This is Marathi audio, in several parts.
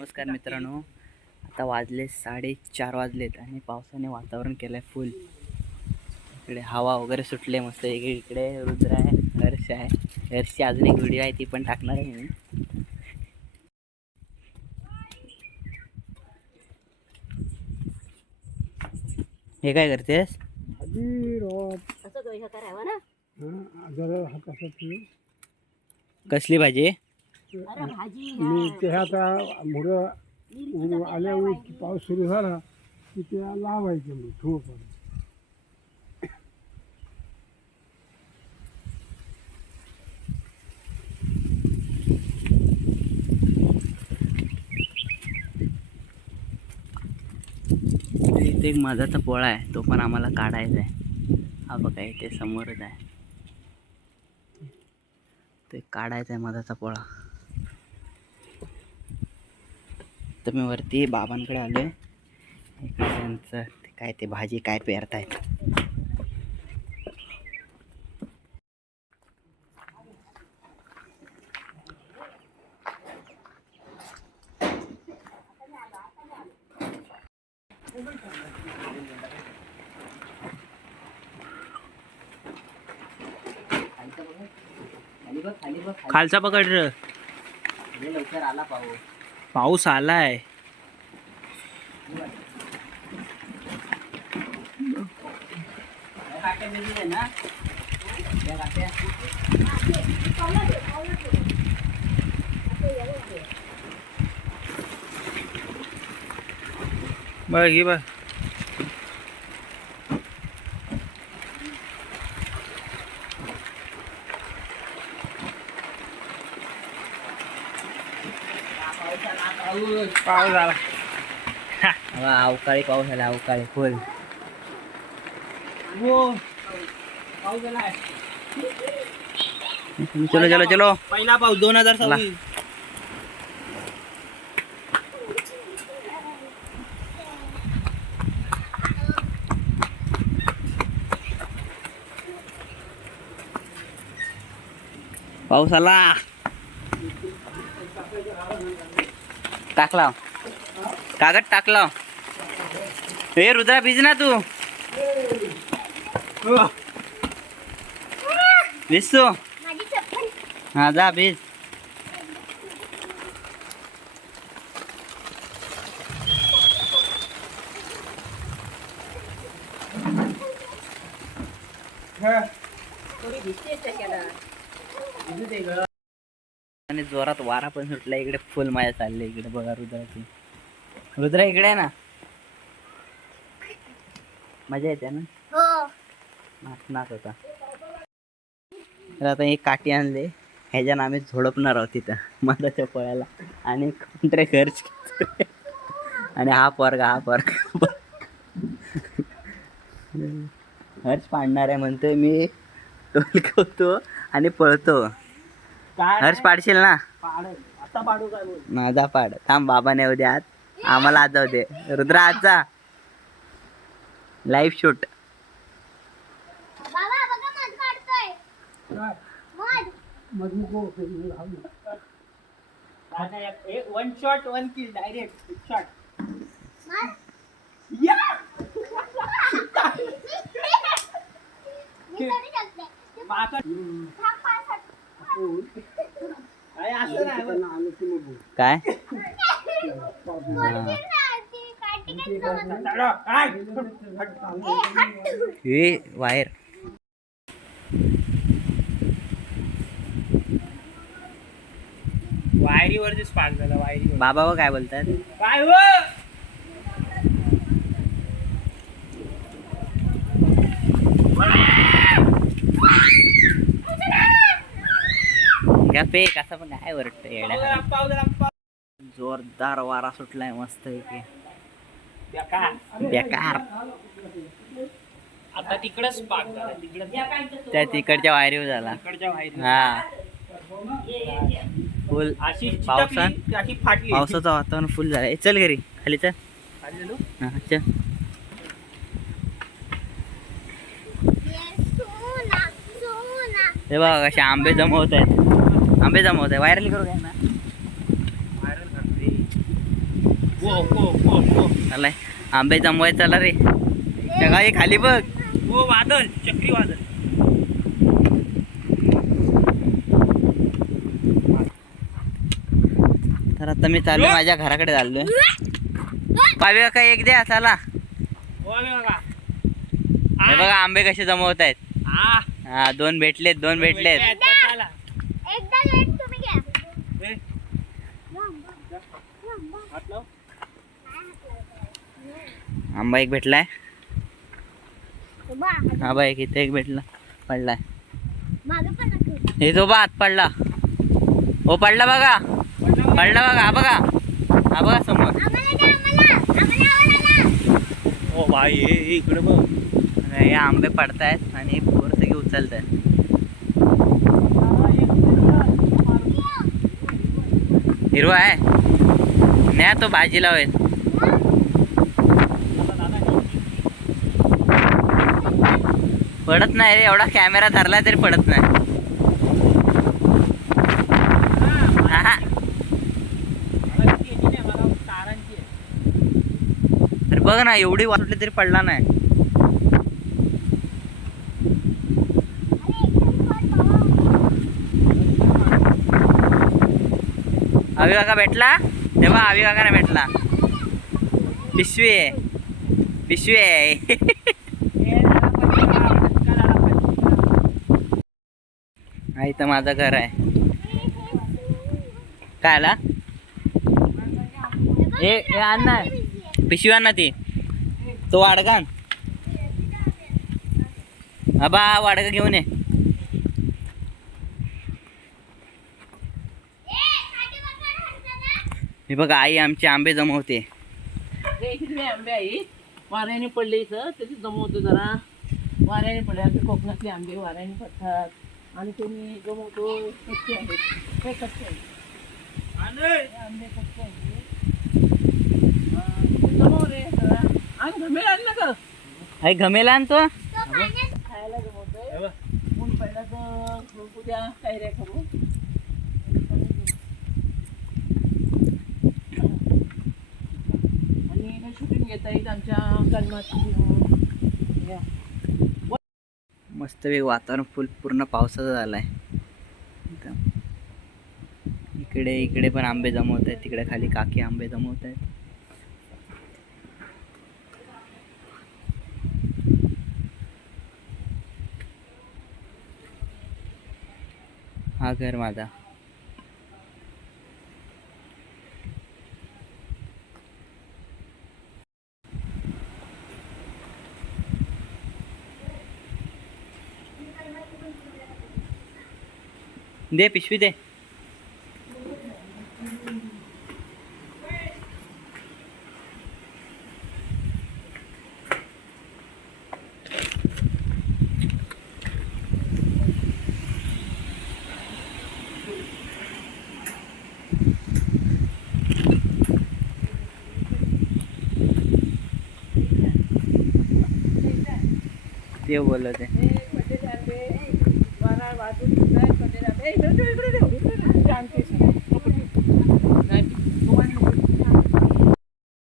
नमस्कार मित्रांनो, आता वाजले 4:30 वाजलेत आणि पावसाने वातावरण केलंय फुल. इकडे हवा वगैरे सुटले मस्त. इकडे रुद्र आहे, हर्ष आहे. हर्षची अजून एक व्हिडिओ आहे, ती पण टाकणार आहे मी. हे काय करतेस? कसली भाजी? मी ते आता मुळं आल्यावर पाऊस सुरू झाला की ते लावायचं मग थोडं. इथे एक मधाचा पोळा आहे, तो पण आम्हाला काढायचा आहे. हा बघा इथे समोरच आहे, ते काढायचा आहे मधाचा पोळा. तर मी वरती बाबांकडे आलोय. इकडे त्यांचं काय ते भाजी काय पेरतायत. खालचा पकड र. लवकर आला पाऊस. पाऊस आलाय. बघ ही बघ. पाऊस आला. अवकाळी पाऊस आला, अवकाळी फुल. चलो चलो चलो. पहिला पाऊस 2026. पाऊस आला. टाकला कागद टाकला. हे रुद्रा भिज ना तू. भिजतो. हा जा भिज. आणि जोरात वारा पण सुटला. इकडे फुल माया चालले. इकडे बघा रुद्राची. रुद्रा इकडे आहे ना. मजा येते ना. नाच होता. तर आता एक काठी आणले, ह्याच्यानं आम्ही झोडपणार आहोत तिथं मधाच्या पोळ्याला. आणि कोणतरी खर्च आणि हा पोरगा हर्ष पाडणार आहे म्हणतोय. मी टोलकवतो आणि पळतो. हर्ष पाडशील ना? आता पाडू काय बोल. माझा पाड. थांब बाबाने येऊ दे आत. आम्हाला आज जाऊ दे. रुद्रा आज जा. Live shoot. One shot one kill direct shot. काय हे वायर. वायरीवरती स्पार्क झाला. वायरीवर बाबा व काय बोलतात? काय पे कसा पण काय वरट येड्या. जोरदार वारा सुटलाय मस्त पैकी. बेकार. आता तिकडे स्पार्क झाला. त्या तिकडच्या वायरीवर झाला. हा फुल पावसाचं वातावरण फुल झालंय. चल घरी खाली चल. हा चल. हे बघा कसे आंबे जमवत आहेत. आंबे जमवत आहे. व्हायरल करू काय ना. आलाय आंबे जमवाय चला रे सगळी खाली बघ. हो वादळ चक्रीवादळ. तर आता मी चाललोय माझ्या घराकडे चाललोय. पावी काका एक द्या चला. हो आम्ही बघा. हे बघा आंबे कसे जमवत आहेत. हा हा दोन भेटलेत. चला. एकदा लेट तुम्ही घ्या. ए, हात लाव. आंबा एक भेटलाय. बा हा बा एक इथे एक भेटला पडलाय. माझं पण नका. हे जो बा आत पडला. हो पडला बघा. पडला बघा. हा बघा. हा बघा समोर. आम्हाला द्या, आम्हाला. ओ भाई हे इकडे बघ. हे आंबे पडतायत आणि पोर सगळे उचलत आहेत. हिरवा आहे न्या तो भाजीला होईल. पडत नाही रे एवढा कॅमेरा धरला तरी पडत नाही. हा. अरे बघ ना एवढी वाटली तरी पडला नाही. आवी काका भेटला तेव्हा. आवी काका नाही भेटला. पिशवी आहे पिशवी आहे. हा इथं माझं घर आहे. काय आला ए आण ना पिशवी आण ना ती. तो वाडगान आबा वाडगा घेऊन ये. हे बघा आई आमचे आंबे जमवते. इथले आंबे आई वाऱ्याने पडले इथं त्याचे जमवतो जरा. वाऱ्याने पडले आमचे कोकणातले आंबे वाऱ्याने पडतात आणि तुम्ही जमवतो कच्चे आहेत. हे कच्चे आहेत. हे आंबे कच्चे आहेत. जमव रे जरा. आणि घमेल आण ना ग. आई घमेला आणतो. खायला जमवतोय. ऊन पडला तर उद्या कैऱ्या करू. शूटिंग घेता येईल आमच्या कलमाची. मस्त वेग वातावरण पूर्ण पावसाचं झालंय. इकडे इकडे पण आंबे जमवत आहेत. तिकडे खाली काकी आंबे जमवत आहेत. हा घर माझा. दे पिशवी दे. ते बोलत आहे.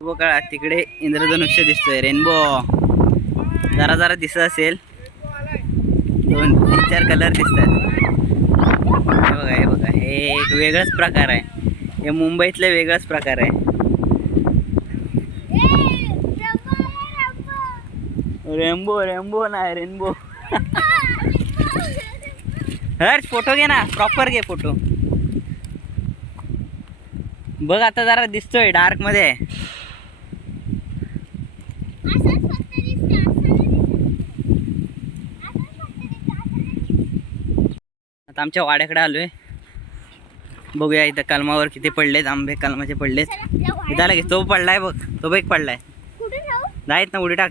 बघा तिकडे इंद्रधनुष्य दिसतोय. रेनबो जरा जरा दिसत असेल. 2-3-4 कलर दिसतात. हे बघा हे बघा हे एक वेगळाच प्रकार आहे. हे मुंबईतले वेगळाच प्रकार आहे. रेनबो रेनबो नाही रेनबो. हर्ष फोटो घे ना. प्रॉपर घे फोटो. बघ आता जरा दिसतोय डार्क मध्ये. आता आमच्या वाड्याकडे आलोय. बघूया इथं कलमावर किती पडलेत आंबे. कलमाचे पडलेत. इथं आला की तो पडलाय बघ. तो बघ पडलाय. जायत ना उडी टाक.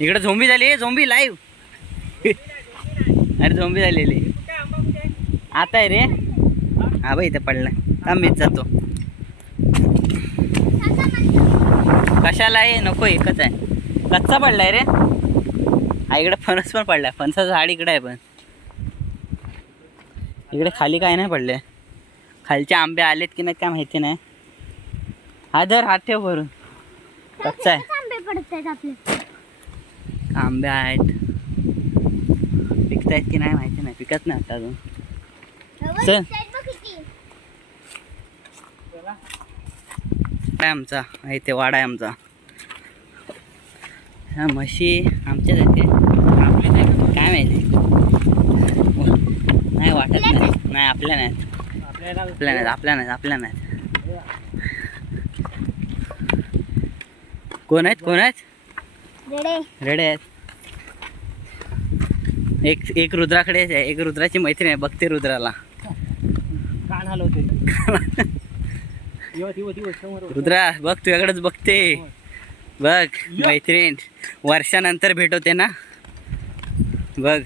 इकडे झोंबी झाली. Zombie live. अरे झोंबी झालेली आता आहे रे. हा बाई इथं पडलाय. मीच जातो. कशाला आहे नको. एकच आहे. कच्चा पडलाय रे. हा इकडे फणस पण पडलाय. फणसाचं झाड इकडे आहे पण इकडे खाली काय नाही पडले. खालचे आंबे आलेत की नाही काय माहिती नाही. हा धर, हात ठेव भरून. कच्चा आहे. आंबे पडत आहेत आपले. आंबे आहेत, पिकतायत की नाही माहिती नाही. पिकत नाही आता अजून. चल. बघ किती. आहे आमचा, इथे वाडा आहे आमचा. ह्या म्हशी आमच्याच आहेत ते. आपले नाही का? काय माहिती. नाही वाटत नाही. नाही आपल्या नाहीत. आपल्या नाहीत. कोण आहेत? रेडे आहेत. एक रुद्राकडे आहे. एक रुद्राची मैत्रीण आहे, बघते रुद्राला. कान हलवते. समोर. रुद्रा बघ, तुझ्याकडेच बघते. बघ मैत्रीण, वर्षानंतर भेट होते ना. बघ,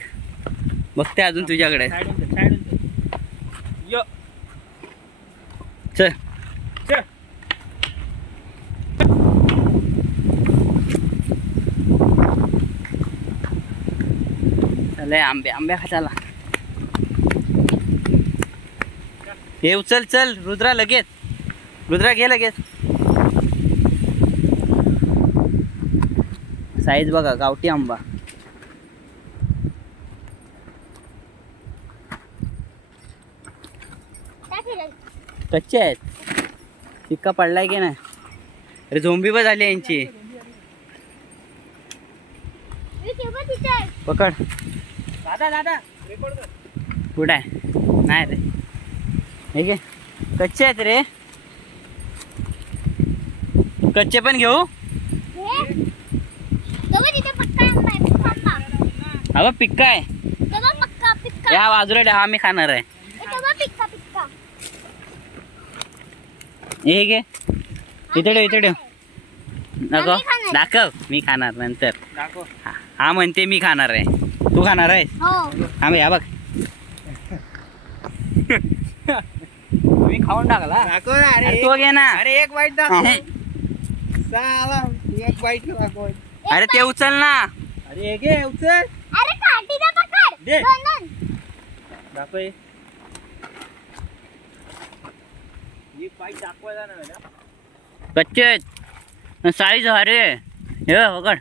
बघते अजून तुझ्याकडे. यो. चल. चल. चल आंब्या खायला. हे उचल, चल रुद्रा लगेच. रुद्रा घे लगेच. साईज बघा, गावठी आंबा. कच्चे आहेत. पिक्का पडलाय की नाही. अरे झोंबी पण झाली यांची. पकड. दादा रेकॉर्ड कर. कुठं आहे? नाही रे, हे घे. कच्चे आहेत रे. कच्चे पण घेऊ. हा पिक्का आहे. या बाजूला ठेवा, आम्ही खाणार आहे. हे घे. इथे ठेव. नको दाखव, मी खाणार नंतर. दाखव. हा म्हणते मी खाणार आहे. तू खाणार आहे? हा या बघ. मी खाऊन टाकला. दाखव ना. अरे तो घे ना. अरे एक बाईट दाखव. साला एक बाईट दाखव. अरे ते उचल ना. अरे हे घे उचल. दे. दाखव. एक बाईट दाखवायला ना मॅडम. कच्चे आहेत. साईज अरे हे पकड.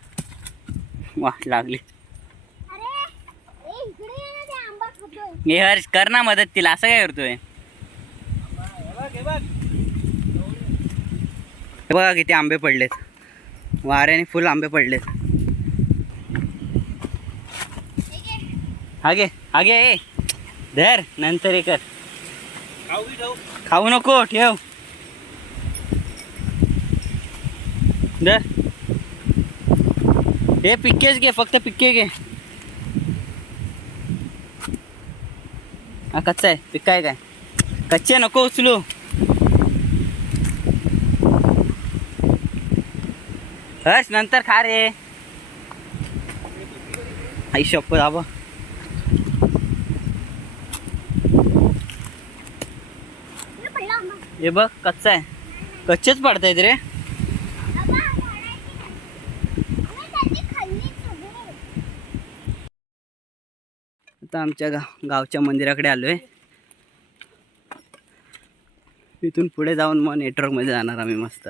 वाह लागली. हे हर्ष कर ना मदत तिला. असं काय करतोय? हे बघ. हे बघा किती आंबे पडलेत. वाऱ्याने फुल आंबे पडलेत. हागे ए धर, नंतर हे कर. खाऊ नको, ठेव. धर. हे पिक्केच घे, फक्त पिक्के घे. हा कच्चा आहे. पिक्का आहे काय? कच्चे नको उचलू. हर्ष नंतर खा रे. आई शप्पथ आबा. हे बघ कच्चा आहे. कच्चेच पडतायत रे. आता आमच्या गावच्या मंदिराकडे आलोय. इथून पुढे जाऊन मग नेटवर्क मध्ये जाणार आम्ही मस्त.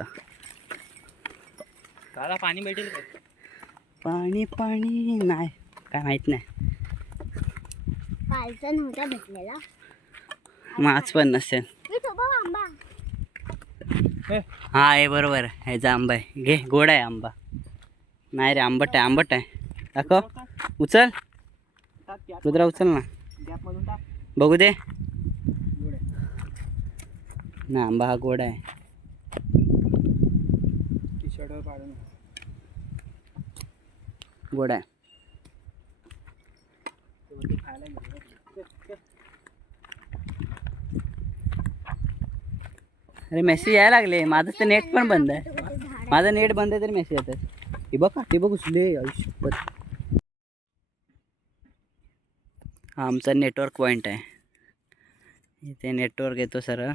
दादा पाणी भेटेल का? पाणी नाही, काय माहित नाही. कालचा नव्हता भेटलेला. मग आज पण नसेल. हा हे बरोबर, ह्याचा आंबा आहे. घे, गोड आहे आंबा. नाही रे, आंबट आहे. दाखव. उचल रुद्रा, उचल ना. गॅप मधून टाक. बघू दे ना. आंबा हा गोड आहे. टी शर्टवर पाडून गोड आहे. खायला गेलो. अरे मेसेज यायला लागले. माझं तर नेट पण बंद आहे. माझं नेट बंद आहे तरी मेसेज येतात. हे बघा, ते बघ उचले. आयुष्यभर हा आमचा नेटवर्क पॉईंट आहे. इथे नेटवर्क येतो सरळ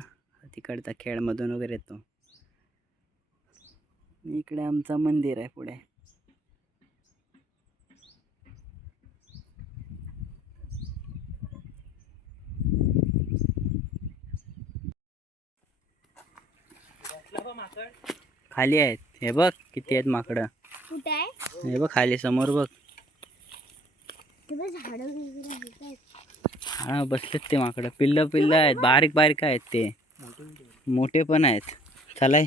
तिकडचा खेळमधून वगैरे येतो. इकडे आमचं मंदिर आहे पुढे. खाली आहेत, हे बघ किती आहेत माकडं. कुठे आहे हे बघ खाली समोर बघ. तेव्हा झाडं वगैरे आहेत काय? हा बसलेत ते माकडं. पिल्ल पिल्ल आहेत, बारीक बारीक आहेत ते, मोठे पण आहेत. चला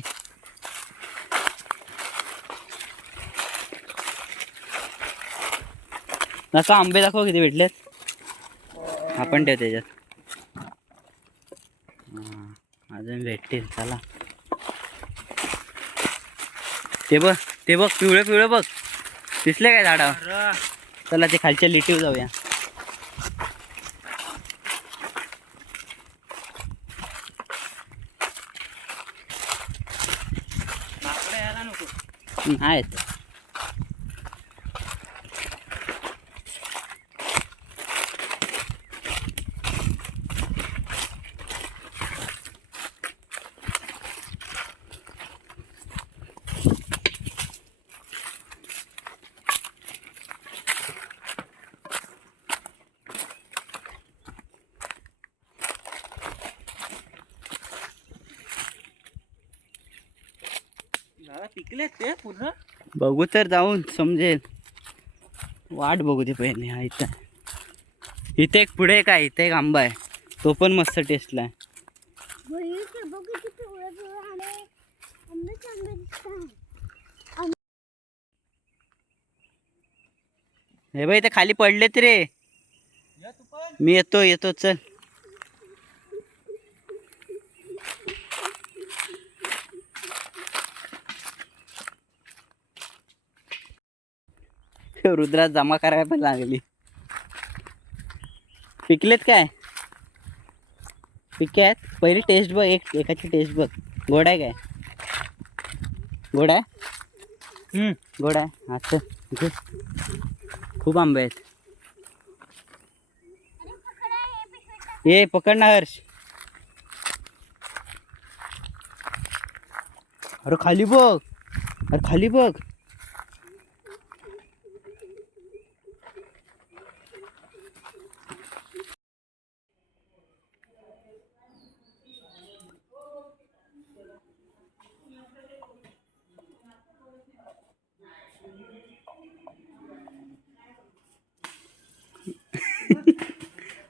नका आंबे दाखव किती भेटलेत. आपण ठेव त्याच्यात. हा, अजून भेटतील. चला ते बघ, ते बघ पिवळे पिवळे बघ, दिसले काय झाडावर. चला ते खालच्या लिटीवर जाऊया. आहेत. पिकले ते पूर्ण. बघू तर जाऊन समजेल. वाट बघू दे पहिले. हा इथं, इथे एक पुढे काय, इथे एक आंबा आहे, तो पण मस्त टेस्टला आहे. बघ किती पिवळं पिवळं आहे. आंबे चांगले दिसतात. हे बाई इथे खाली पडलेत रे. मी येतो येतो चल. रुद्रात जमा करायला पण लागली. पिकलेत काय? पिके आहेत. पहिली टेस्ट बघ, एकाची टेस्ट बघ. गोड आहे काय? गोड आहे. गोड आहे. अच्छा घे. खूप आंबे आहेत. ये पकड ना हर्ष. अरे खाली बघ, अरे खाली बघ.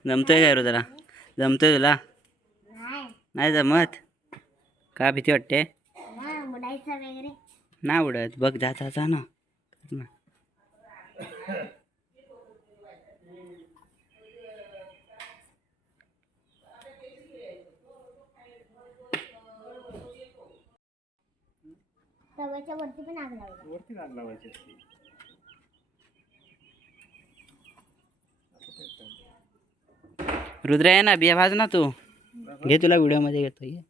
जमतोय काय रो जरा? जमतोय तुला? नाही जमत का? भीती वाटते? उडायचं वगैरे नाही उडत. बघ जा जा जा ना. तव्याच्या वरती पण आग लावली. वरती आग लावायची असते. रुद्र आहे ना, बिया भाज ना तू. घे तुला व्हिडिओ मध्ये घेतो. ये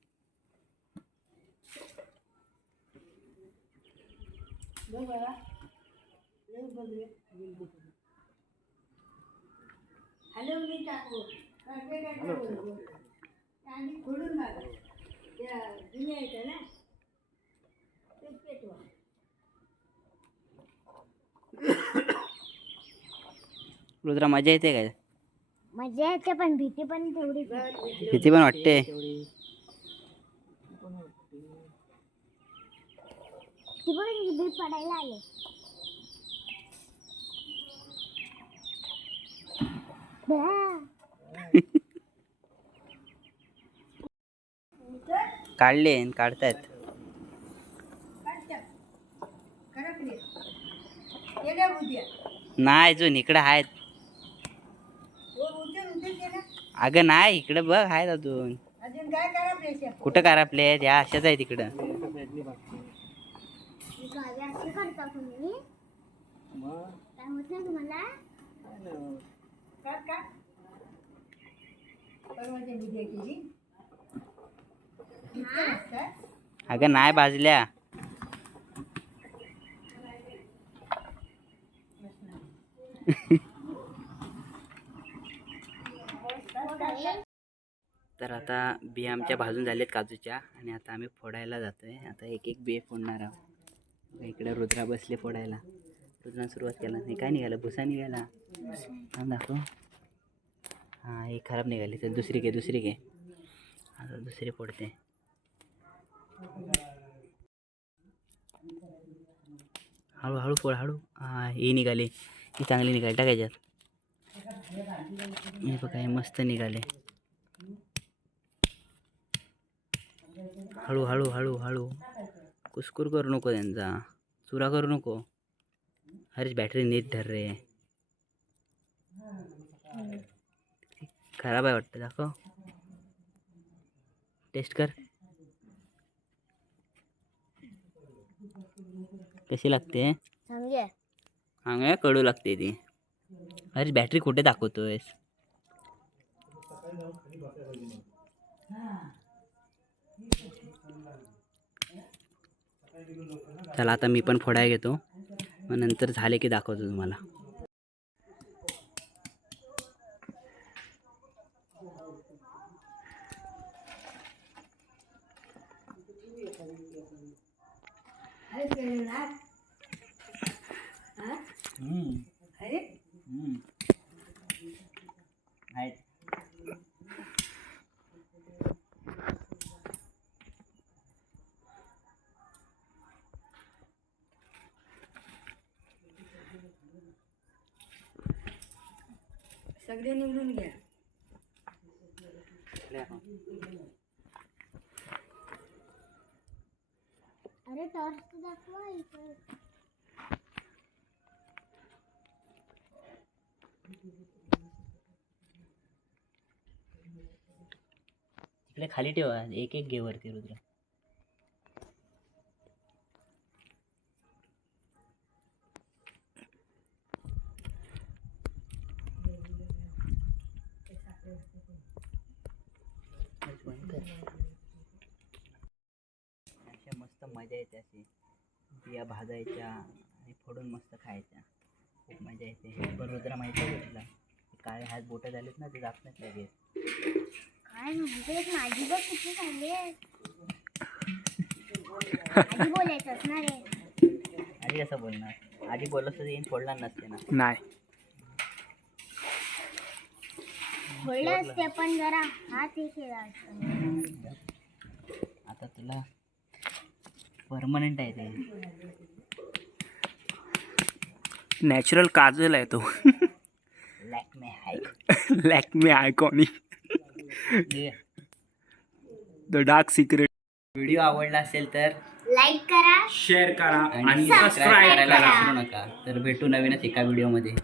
रुद्रा, मजा येते काय? मजा येते पण भीती पण तेवढीच. भीती पण वाटते. ती बघ बी पडायला आले. काढले काढतायत. नाही अजून इकडे आहेत. अगं नाही इकडे बघ, आहेत अजून. कुठं करापले आहेत? या अशाच आहे तिकडं. अशी करता तुम्ही? काय होत नाही तुम्हाला? अगं नाही भाजल्या. तर आता बिया आमच्या भाजून झालेत काजूच्या, आणि आता आम्ही फोडायला जातोय. आता एक एक बिये फोडणार आहोत. इकडे रुद्रा बसले फोडायला. रुद्राने सुरुवात केला. हे काय निघालं? भुसा निघाला. दाखव. हां हे खराब निघाली. तर दुसरी घे, दुसरी घे. आता दुसरी फोडते. हळूहळू फोड हळू. हा ही निघाली, ही चांगली निघाली. टाकायच्यात हे बघा, हे मस्त निघाले. हळू हळू हळू हळू. कुस्कुर करू नको त्यांचा, चुरा करू नको. अरे बॅटरी नीट धर रे. खराब आहे वाटतं, दाखव. टेस्ट कर कशी लागते. चांगल्या कडू लागते ती. अरे बॅटरी कुठे दाखवतोयस. चला आता मी पण फोडाय घेतो, मग नंतर झाले की दाखवतो तुम्हाला. सगळे निवडून घ्या. अरे टॉर्च दाखवा इकडे. तिकडे खाली ठेवा, एक एक घे वरती रुद्र. अशा मस्त मजा येते, अशी बिया भाजायच्या आणि फोडून मस्त खायच्या. खूप मजा येते. पण रुद्रा माहिती आहे तुला, काळे हात बोटं झालेत ना, ते जात नाहीत लगेच. काय म्हणतेस, माझी बघ किती चांगली आहे. आधी बोलायचंच ना रे. आधी कसं बोलणार, आधी बोललं तर येईन फोडणार नसते ना. नाही बोलले असते पण जरा हात हे केला असता. आता तुला परमनंट आहे ते. नॅचरल काजल आहे तो. लॅक्मे हाय. Lakme iconic the dark secret. Video आवडला असेल तर लाईक करा, शेअर करा आणि सबस्क्राईब करायला विसरू नका. तर भेटू नवीनच एका व्हिडिओमध्ये.